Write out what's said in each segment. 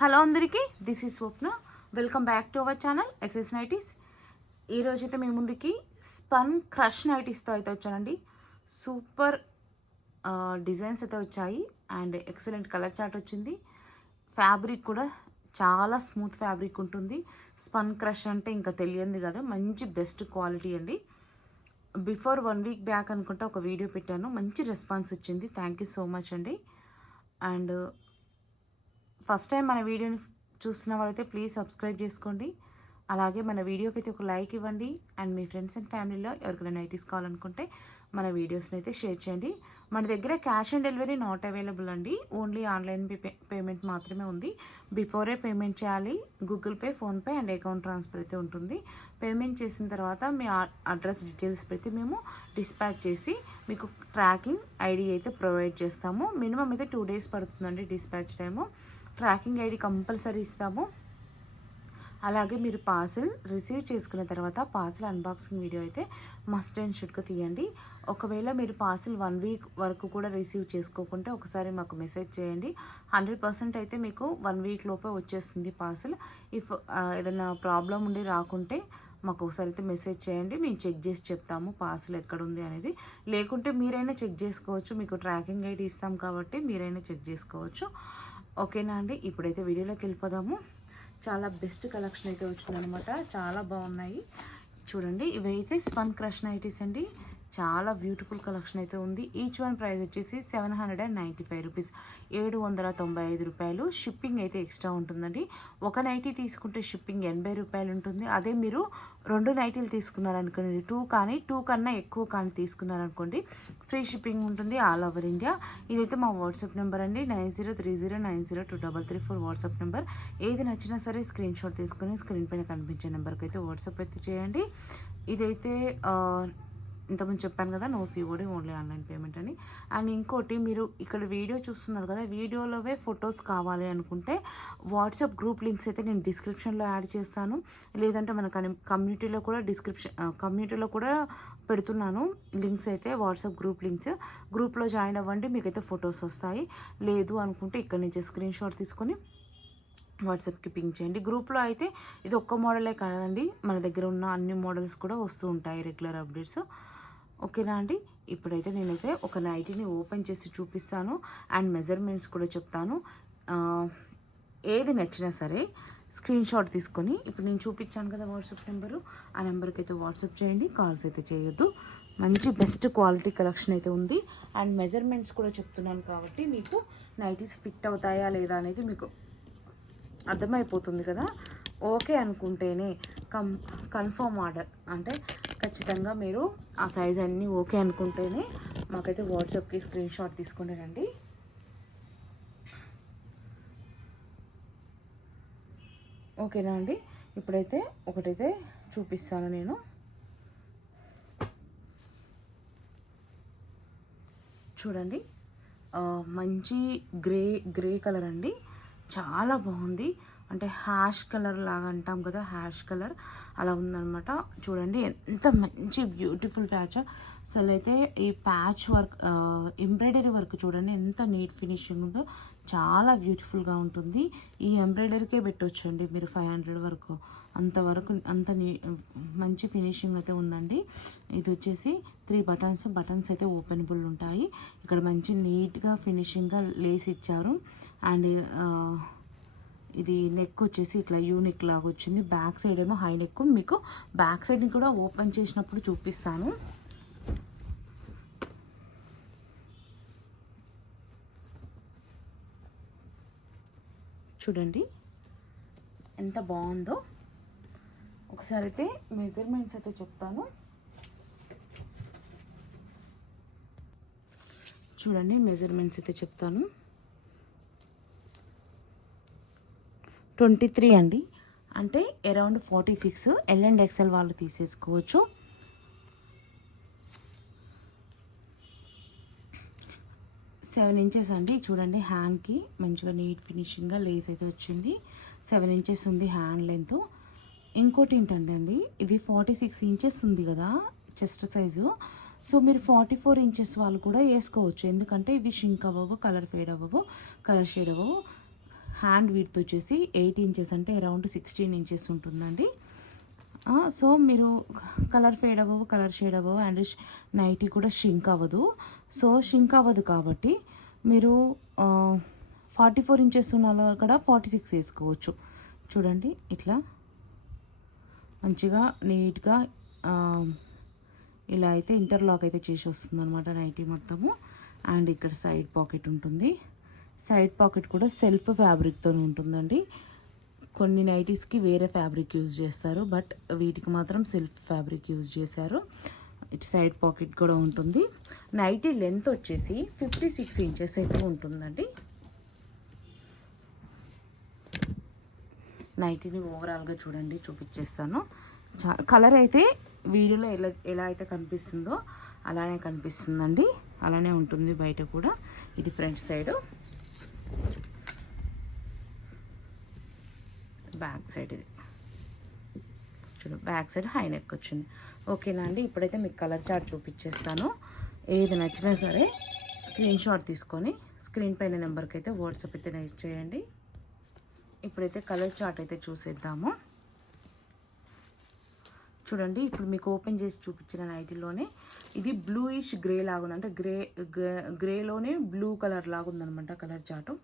Hello అందరికీ, this is Swapna. Welcome back to our channel SS nineties. ఈరోజైతే మీ ముందుకి స్పన్ క్రష్ నైటీస్తో అయితే వచ్చానండి. సూపర్ డిజైన్స్ అయితే వచ్చాయి అండ్ ఎక్సలెంట్ కలర్ చార్ట్ వచ్చింది. ఫ్యాబ్రిక్ కూడా చాలా స్మూత్ ఫ్యాబ్రిక్ ఉంటుంది. స్పన్ క్రష్ అంటే ఇంకా తెలియంది కదా, మంచి బెస్ట్ క్వాలిటీ అండి. బిఫోర్ 1 వీక్ బ్యాక్ అనుకుంటా ఒక వీడియో పెట్టాను, మంచి రెస్పాన్స్ వచ్చింది. థ్యాంక్ యూ సో మచ్ అండి. అండ్ ఫస్ట్ టైం మన వీడియోని చూస్తున్న వాళ్ళైతే ప్లీజ్ సబ్స్క్రైబ్ చేసుకోండి. అలాగే మన వీడియోకి అయితే ఒక లైక్ ఇవ్వండి. అండ్ మీ ఫ్రెండ్స్ అండ్ ఫ్యామిలీలో ఎవరికైనా నైటీస్ కావాలనుకుంటే మన వీడియోస్ని అయితే షేర్ చేయండి. మన దగ్గర cash on delivery not available అండి. ఓన్లీ ఆన్లైన్ పేమెంట్ మాత్రమే ఉంది. బిఫోరే పేమెంట్ చేయాలి. Google pay, PhonePe and account transfer అయితే ఉంటుంది. పేమెంట్ చేసిన తర్వాత మీ అడ్రస్ డీటెయిల్స్ పెట్టి మేము డిస్పాచ్ చేసి మీకు ట్రాకింగ్ ఐడి అయితే ప్రొవైడ్ చేస్తాము. మినిమం అయితే 2 days పడుతుందండి dispatch time. Tracking ID compulsory ఇస్తాము. అలాగే మీరు పార్సిల్ రిసీవ్ చేసుకున్న తర్వాత పార్సిల్ అన్బాక్సింగ్ వీడియో అయితే మస్ట్ అండ్ షుడ్గా తీయండి. ఒకవేళ మీరు పార్సిల్ 1 week వరకు కూడా రిసీవ్ చేసుకోకుంటే ఒకసారి మాకు మెసేజ్ చేయండి. 100% అయితే మీకు 1 week లోపే వచ్చేస్తుంది పార్సిల్. ఇఫ్ ఏదైనా ప్రాబ్లం ఉండి రాకుంటే మాకు ఒకసారి అయితే మెసేజ్ చేయండి, మేము చెక్ చేసి చెప్తాము పార్సిల్ ఎక్కడుంది అనేది. లేకుంటే మీరైనా చెక్ చేసుకోవచ్చు, మీకు ట్రాకింగ్ ఐడి ఇస్తాం కాబట్టి మీరైనా చెక్ చేసుకోవచ్చు. ఓకేనా అండి, ఇప్పుడైతే వీడియోలోకి వెళ్ళిపోదాము. చాలా బెస్ట్ కలెక్షన్ అయితే వచ్చిందనమాట, చాలా బాగున్నాయి. చూడండి, ఇవైతే స్పన్ క్రష్ నైటీస్ అండి. చాలా బ్యూటిఫుల్ కలెక్షన్ అయితే ఉంది. ఈచ్ వన్ ప్రైస్ వచ్చేసి 795 రూపీస్, 795 రూపాయలు. షిప్పింగ్ అయితే ఎక్స్ట్రా ఉంటుందండి. ఒక నైటీ తీసుకుంటే షిప్పింగ్ 80 రూపాయలు ఉంటుంది. అదే మీరు 2 నైటీలు తీసుకున్నారనుకోండి, 2 కానీ 2 కన్నా ఎక్కువ కానీ తీసుకున్నారనుకోండి, ఫ్రీ షిప్పింగ్ ఉంటుంది ఆల్ ఓవర్ ఇండియా. ఇదైతే మా వాట్సాప్ నెంబర్ అండి, 9030902334 వాట్సాప్ నెంబర్. ఏది నచ్చినా సరే స్క్రీన్ షాట్ తీసుకొని స్క్రీన్ పైన కనిపించే నెంబర్కి అయితే వాట్సాప్ అయితే చేయండి. ఇదైతే ఇంతకుముందు చెప్పాను కదా, no COD, only online payment అని. అండ్ ఇంకోటి, మీరు ఇక్కడ వీడియో చూస్తున్నారు కదా, వీడియోలోవే ఫొటోస్ కావాలి అనుకుంటే వాట్సాప్ గ్రూప్ లింక్స్ అయితే నేను డిస్క్రిప్షన్లో యాడ్ చేస్తాను. లేదంటే మన కమ్యూనిటీలో కూడా కమ్యూనిటీలో కూడా పెడుతున్నాను లింక్స్ అయితే, వాట్సాప్ గ్రూప్ లింక్స్. గ్రూప్లో జాయిన్ అవ్వండి, మీకైతే ఫొటోస్ వస్తాయి. లేదు అనుకుంటే ఇక్కడ నుంచి స్క్రీన్ షాట్ తీసుకొని వాట్సాప్కి పింక్ చేయండి. గ్రూప్లో అయితే ఇది ఒక్క మోడలే కాదండి, మన దగ్గర ఉన్న అన్ని మోడల్స్ కూడా వస్తూ ఉంటాయి, రెగ్యులర్ అప్డేట్స్. ఓకేనా అండి, ఇప్పుడైతే నేనైతే ఒక నైటీని ఓపెన్ చేసి చూపిస్తాను అండ్ మెజర్మెంట్స్ కూడా చెప్తాను. ఏది నచ్చినా సరే స్క్రీన్ షాట్ తీసుకొని, ఇప్పుడు నేను చూపించాను కదా వాట్సాప్ నెంబరు, ఆ నెంబర్కి అయితే వాట్సాప్ చేయండి, కాల్స్ అయితే చేయొద్దు. మంచి బెస్ట్ క్వాలిటీ కలెక్షన్ అయితే ఉంది. అండ్ మెజర్మెంట్స్ కూడా చెప్తున్నాను కాబట్టి మీకు నైటీస్ ఫిట్ అవుతాయా లేదా అనేది మీకు అర్థమైపోతుంది కదా. ఓకే అనుకుంటేనే కన్ఫర్మ్ ఆర్డర్, అంటే ఖచ్చితంగా మీరు ఆ సైజ్ అన్నీ ఓకే అనుకుంటేనే మాకైతే వాట్సాప్కి స్క్రీన్ షాట్ తీసుకునేనండి. ఓకేనా అండి, ఇప్పుడైతే ఒకటైతే చూపిస్తాను నేను. చూడండి, మంచి గ్రే కలర్ అండి, చాలా బాగుంది. అంటే హ్యాష్ కలర్ లాగా అంటాం కదా, హ్యాష్ కలర్ అలా ఉందన్నమాట. చూడండి ఎంత మంచి బ్యూటిఫుల్ ప్యాచ్. అసలు అయితే ఈ ప్యాచ్ వర్క్, ఎంబ్రాయిడరీ వర్క్ చూడండి ఎంత నీట్ ఫినిషింగ్ ఉందో, చాలా బ్యూటిఫుల్గా ఉంటుంది. ఈ ఎంబ్రాయిడరీకే పెట్టొచ్చండి మీరు 500 వరకు, అంతవరకు అంత మంచి ఫినిషింగ్ అయితే ఉందండి. ఇది వచ్చేసి 3 బటన్స్ అయితే ఓపెనబుల్ ఉంటాయి. ఇక్కడ మంచి నీట్గా ఫినిషింగ్గా లేస్ ఇచ్చారు. అండ్ ఇది నెక్ వచ్చేసి ఇట్లా యూనిక్ లాగా వచ్చింది. బ్యాక్ సైడ్ ఏమో హై నెక్. మీకు బ్యాక్ సైడ్ని కూడా ఓపెన్ చేసినప్పుడు చూపిస్తాను. చూడండి ఎంత బాగుందో. ఒకసారి అయితే మెజర్మెంట్స్ అయితే చెప్తాను. చూడండి, మెజర్మెంట్స్ అయితే చెప్తాను. 23 అండి, అంటే అరౌండ్ 46. ఎల్ అండ్ ఎక్సెల్ వాళ్ళు తీసేసుకోవచ్చు. 7 inches అండి. చూడండి, హ్యాండ్కి మంచిగా నీట్ ఫినిషింగ్గా లేస్ అయితే వచ్చింది. 7 inches ఉంది హ్యాండ్ లెంత్. ఇంకోటి ఏంటంటే, ఇది 46 inches ఉంది కదా చెస్ట్ సైజు. సో మీరు 44 inches వాళ్ళు కూడా వేసుకోవచ్చు, ఎందుకంటే ఇవి షింక్ అవ్వవు, కలర్ ఫేడ్ అవ్వవు, కలర్ షేడ్ అవ్వవు. హ్యాండ్ విడ్త్ వచ్చేసి 8 ఇంచెస్, అంటే అరౌండ్ 16 ఇంచెస్ ఉంటుందండి. సో మీరు కలర్ ఫేడ్ అవ్వవు, కలర్ షేడ్ అవ్వవు, అండ్ నైటీ కూడా షింక్ అవ్వదు. సో షింక్ అవ్వదు కాబట్టి మీరు 44 ఇంచెస్ ఉన్న అక్కడ 46 వేసుకోవచ్చు. చూడండి ఇట్లా మంచిగా నీట్గా ఇలా అయితే ఇంటర్లాక్ అయితే చేసి వస్తుంది అనమాట నైటీ మొత్తము. అండ్ ఇక్కడ సైడ్ పాకెట్ ఉంటుంది. సైడ్ పాకెట్ కూడా సెల్ఫ్ ఫ్యాబ్రిక్తో ఉంటుందండి. కొన్ని నైటీస్కి వేరే ఫ్యాబ్రిక్ యూజ్ చేస్తారు, బట్ వీటికి మాత్రం సెల్ఫ్ ఫ్యాబ్రిక్ యూజ్ చేశారు. ఇటు సైడ్ పాకెట్ కూడా ఉంటుంది. నైటీ లెంత్ వచ్చేసి 56 ఇంచెస్ అయితే ఉంటుందండి. నైటీని ఓవరాల్గా చూడండి, చూపించేస్తాను. కలర్ అయితే వీడియోలో ఎలా అయితే కనిపిస్తుందో అలానే కనిపిస్తుందండి, అలానే ఉంటుంది బయట కూడా. ఇది ఫ్రంట్ సైడ్, బ్యాక్ సైడ్. ఇది చూడు, బ్యాక్ సైడ్ హై నెక్ వచ్చింది. ఓకేనా అండి. ఇప్పుడైతే మీకు కలర్ చార్ట్ చూపించేస్తాను. ఏది నచ్చినా సరే స్క్రీన్ షాట్ తీసుకొని స్క్రీన్ పైన నెంబర్కి అయితే వాట్సాప్ అయితే చేయండి. ఇప్పుడైతే కలర్ చార్ట్ అయితే చూసేద్దాము. చూడండి, ఇప్పుడు మీకు ఓపెన్ చేసి చూపించిన నైటీలోనే ఇది బ్లూయిష్ గ్రే లాగుంది, అంటే గ్రేలోనే బ్లూ కలర్ లాగుందనమాట కలర్ చార్టు.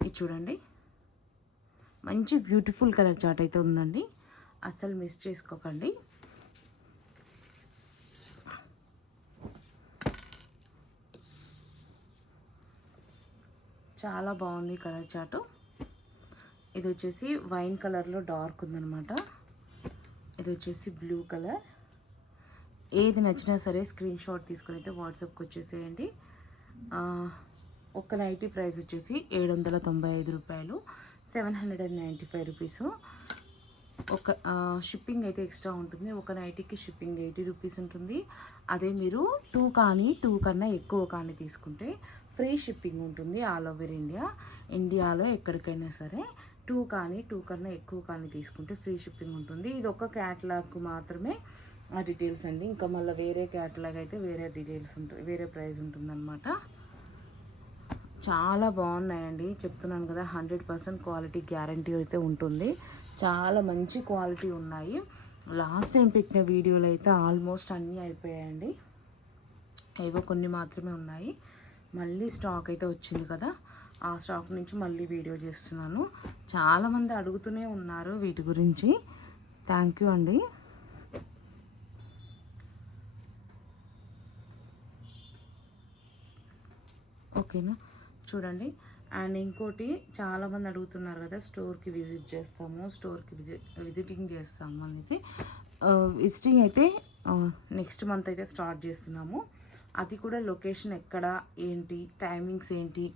ఇది చూడండి, మంచి బ్యూటిఫుల్ కలర్ చార్ట్ అయితే ఉందండి, అస్సలు మిస్ చేసుకోకండి. చాలా బాగుంది కలర్ చార్టు. ఇది వచ్చేసి వైన్ కలర్లో డార్క్ ఉందనమాట. ఇది వచ్చేసి బ్లూ కలర్. ఏది నచ్చినా సరే స్క్రీన్ షాట్ తీసుకుని అయితే వాట్సాప్కి వచ్చేసేయండి. ఒక్క నైటీ ప్రైస్ వచ్చేసి 795 రూపాయలు, 795 రూపీస్. ఒక షిప్పింగ్ అయితే ఎక్స్ట్రా ఉంటుంది. ఒక నైటీకి షిప్పింగ్ 80 రూపీస్ ఉంటుంది. అదే మీరు 2 కన్నా ఎక్కువ కానీ తీసుకుంటే ఫ్రీ షిప్పింగ్ ఉంటుంది ఆల్ ఓవర్ ఇండియాలో ఎక్కడికైనా సరే. 2 కన్నా ఎక్కువ కానీ తీసుకుంటే ఫ్రీ షిప్పింగ్ ఉంటుంది. ఇది ఒక క్యాటలాగ్ మాత్రమే ఆ డీటెయిల్స్ అండి. ఇంకా మళ్ళీ వేరే క్యాటలాగ్ అయితే వేరే డీటెయిల్స్ ఉంటుంది, వేరే ప్రైస్ ఉంటుందన్నమాట. చాలా బాగున్నాయండి, చెప్తున్నాను కదా, 100% క్వాలిటీ గ్యారంటీ అయితే ఉంటుంది. చాలా మంచి క్వాలిటీ ఉన్నాయి. లాస్ట్ టైం పెట్టిన వీడియోలు అయితే ఆల్మోస్ట్ అన్నీ అయిపోయాయండి, ఏవో కొన్ని మాత్రమే ఉన్నాయి. మళ్ళీ స్టాక్ అయితే వచ్చింది కదా, ఆ స్టాక్ నుంచి మళ్ళీ వీడియో చేస్తున్నాను. చాలామంది అడుగుతూనే ఉన్నారు వీటి గురించి. థ్యాంక్ యూ అండి. ఓకేనా, చూడండి. అండ్ ఇంకోటి, చాలామంది అడుగుతున్నారు కదా, స్టోర్కి విజిటింగ్ చేస్తాము అనేసి. విజిటింగ్ అయితే నెక్స్ట్ మంత్ అయితే స్టార్ట్ చేస్తున్నాము. అది కూడా లొకేషన్ ఎక్కడ, ఏంటి, టైమింగ్స్ ఏంటి,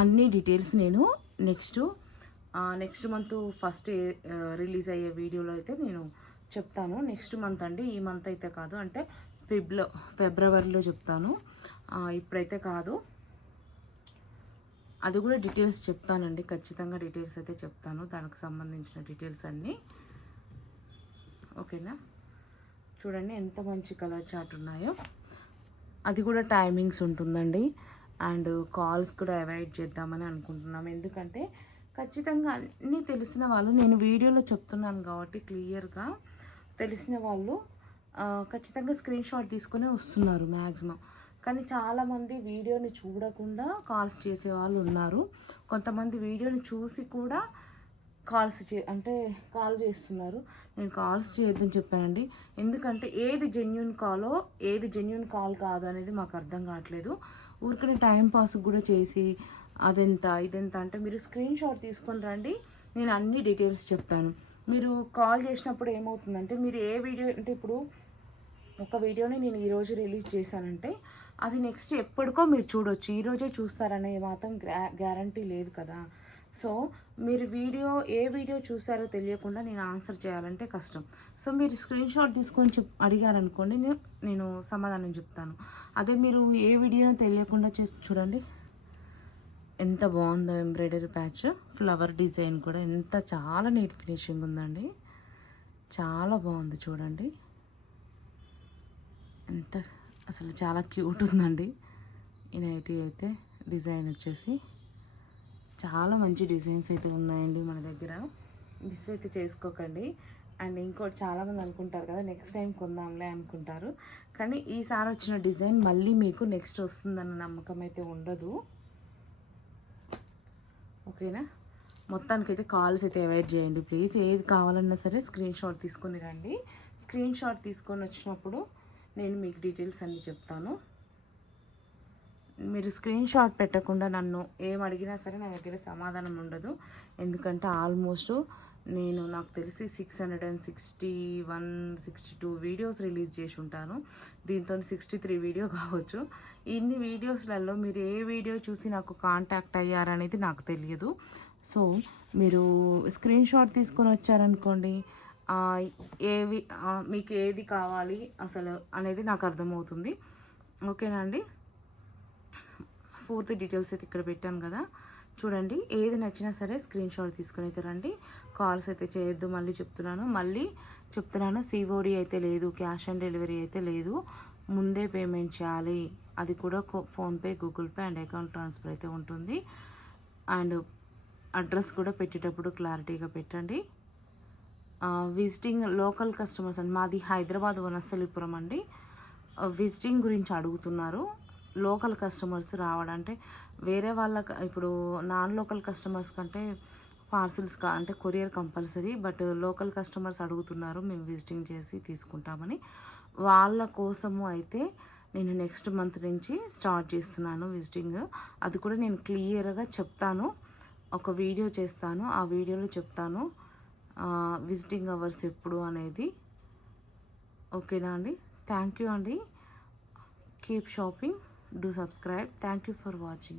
అన్ని డీటెయిల్స్ నేను నెక్స్ట్ మంత్ ఫస్ట్ రిలీజ్ అయ్యే వీడియోలో అయితే నేను చెప్తాను. నెక్స్ట్ మంత్ అండి, ఈ మంత్ అయితే కాదు, అంటే ఫిబ్రవరిలో చెప్తాను, ఇప్పుడైతే కాదు. అది కూడా డీటెయిల్స్ చెప్తానండి, ఖచ్చితంగా డీటెయిల్స్ అయితే చెప్తాను, దానికి సంబంధించిన డీటెయిల్స్ అన్నీ. ఓకేనా, చూడండి ఎంత మంచి కలర్ చార్ట్ ఉన్నాయో. అది కూడా టైమింగ్స్ ఉంటుందండి. అండ్ కాల్స్ కూడా అవాయిడ్ చేద్దామని అనుకుంటున్నాం, ఎందుకంటే ఖచ్చితంగా అన్నీ తెలిసిన వాళ్ళు, నేను వీడియోలో చెప్తున్నాను కాబట్టి క్లియర్గా తెలిసిన వాళ్ళు ఖచ్చితంగా స్క్రీన్ షాట్ తీసుకొని వస్తున్నారు మ్యాక్సిమం. కానీ చాలామంది వీడియోని చూడకుండా కాల్స్ చేసే వాళ్ళు ఉన్నారు. కొంతమంది వీడియోని చూసి కూడా కాల్ చేస్తున్నారు. నేను కాల్స్ చేయొద్దని చెప్పానండి, ఎందుకంటే ఏది జెన్యూన్ కాలో ఏది జెన్యూన్ కాల్ కాదు అనేది మాకు అర్థం కావట్లేదు. ఊరికనే టైం పాస్ కూడా చేసి అదెంత ఇదెంత అంటే, మీరు స్క్రీన్ షాట్ తీసుకొని రండి, నేను అన్ని డీటెయిల్స్ చెప్తాను. మీరు కాల్ చేసినప్పుడు ఏమవుతుందంటే, మీరు ఏ వీడియో అంటే, ఇప్పుడు ఒక వీడియోని నేను ఈరోజు రిలీజ్ చేశానంటే అది నెక్స్ట్ ఎప్పటికో మీరు చూడొచ్చు, ఈరోజే చూస్తారనే మాత్రం గ్యారంటీ లేదు కదా. సో మీరు ఏ వీడియో చూసారో తెలియకుండా నేను ఆన్సర్ చేయాలంటే కష్టం. సో మీరు స్క్రీన్ షాట్ తీసుకొని అడిగారనుకోండి, నేను సమాధానం చెప్తాను. అదే మీరు ఏ వీడియోనో తెలియకుండా చూడండి ఎంత బాగుందో ఎంబ్రాయిడరీ ప్యాచ్, ఫ్లవర్ డిజైన్ కూడా చాలా నీట్ ఫినిషింగ్ ఉందండి, చాలా బాగుంది చూడండి. అసలు చాలా క్యూట్ ఉందండి ఈ నైటీ అయితే. డిజైన్ వచ్చేసి చాలా మంచి డిజైన్స్ అయితే ఉన్నాయండి మన దగ్గర, మిస్ అయితే చేసుకోకండి. అండ్ ఇంకోటి చాలామంది అనుకుంటారు కదా నెక్స్ట్ టైం కొందాంలే అనుకుంటారు, కానీ ఈసారి వచ్చిన డిజైన్ మళ్ళీ మీకు నెక్స్ట్ వస్తుందన్న నమ్మకం అయితే ఉండదు. ఓకేనా, మొత్తానికైతే కాల్స్ అయితే అవాయిడ్ చేయండి ప్లీజ్. ఏది కావాలన్నా సరే స్క్రీన్ షాట్ తీసుకొని రండి. స్క్రీన్ షాట్ తీసుకొని వచ్చినప్పుడు నేను మీకు డీటెయిల్స్ అన్నీ చెప్తాను. మీరు స్క్రీన్ షాట్ పెట్టకుండా నన్ను ఏం అడిగినా సరే నా దగ్గర సమాధానం ఉండదు. ఎందుకంటే ఆల్మోస్ట్ నాకు తెలిసి 662 వీడియోస్ రిలీజ్ చేసి ఉంటాను. దీంతో 63 వీడియో కావచ్చు. ఇన్ని వీడియోస్లలో మీరు ఏ వీడియో చూసి నాకు కాంటాక్ట్ అయ్యారనేది నాకు తెలియదు. సో మీరు స్క్రీన్ షాట్ తీసుకొని వచ్చారనుకోండి, మీకు ఏది కావాలి అసలు అనేది నాకు అర్థమవుతుంది. ఓకేనా అండి, పూర్తి డీటెయిల్స్ అయితే ఇక్కడ పెట్టాను కదా, చూడండి. ఏది నచ్చినా సరే స్క్రీన్ షాట్ తీసుకుని అయితే రండి. కాల్స్ అయితే చేయొద్దు, మళ్ళీ చెప్తున్నాను. సిఓడి అయితే లేదు, క్యాష్ ఆన్ డెలివరీ అయితే లేదు, ముందే పేమెంట్ చేయాలి. అది కూడా PhonePe, Google pay and account transfer అయితే ఉంటుంది. అండ్ అడ్రస్ కూడా పెట్టేటప్పుడు క్లారిటీగా పెట్టండి. విజిటింగ్ లోకల్ కస్టమర్స్ అండి, మాది హైదరాబాద్ వనస్థలిపురం అండి. విజిటింగ్ గురించి అడుగుతున్నారు. లోకల్ కస్టమర్స్ రావడంటే వేరే వాళ్ళకి, ఇప్పుడు నాన్ లోకల్ కస్టమర్స్ కంటే పార్సిల్స్ అంటే courier compulsory, but local customers అడుగుతున్నారు మేము విజిటింగ్ చేసి తీసుకుంటామని. వాళ్ళ కోసము అయితే నేను నెక్స్ట్ మంత్ నుంచి స్టార్ట్ చేస్తున్నాను విజిటింగ్. అది కూడా నేను క్లియర్గా చెప్తాను, ఒక వీడియో చేస్తాను, ఆ వీడియోలో చెప్తాను విజిటింగ్ అవర్స్ ఎప్పుడు అనేది. ఓకేనా అండి, థ్యాంక్ యూ అండి. Keep shopping, do subscribe. Thank you for watching.